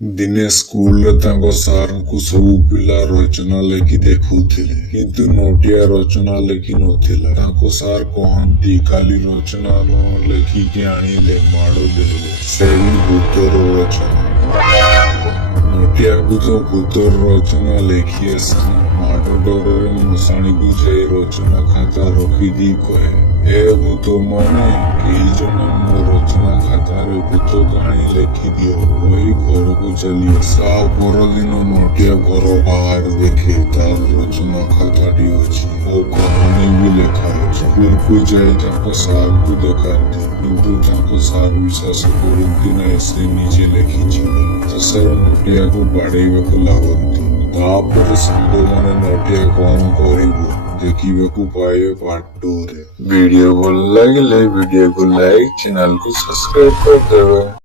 दिने स्कूल सार को सब पिला रचना लेखि देखुथिले किंतु नोटिया रचना लेखि नथिला तांको सार कहंती खाली रचना न लेखिकी आनिले माड़ देले सेही भूतर रचना नोटिया को तो भूतर रचना लेखि आसी माड़ डरे मसाणी को जे रचना खाता रखी दी कहे ए भूत माने कई जन मो रचना खातार भूत कहानी लेखि दियो वही घर को चली सा पर दिन नोटिया घर बाहर देखे तार रचना खाताटी अछि ओ कहानी भी लेखा स्कूल को जाए ताको सार को देखाती किंतु ताको सार विश्वास करती ना से निजे लेखिछि तो सर नोटिया को बाड़ेइबाकु लागନ୍ତି तापर सांग माने नोटिया कौन करिबो देखिबाकू पाइबे पार्ट 2 रे वीडियो भल लागिले वीडियो को लाइक चैनल को सब्सक्राइब कर देबे।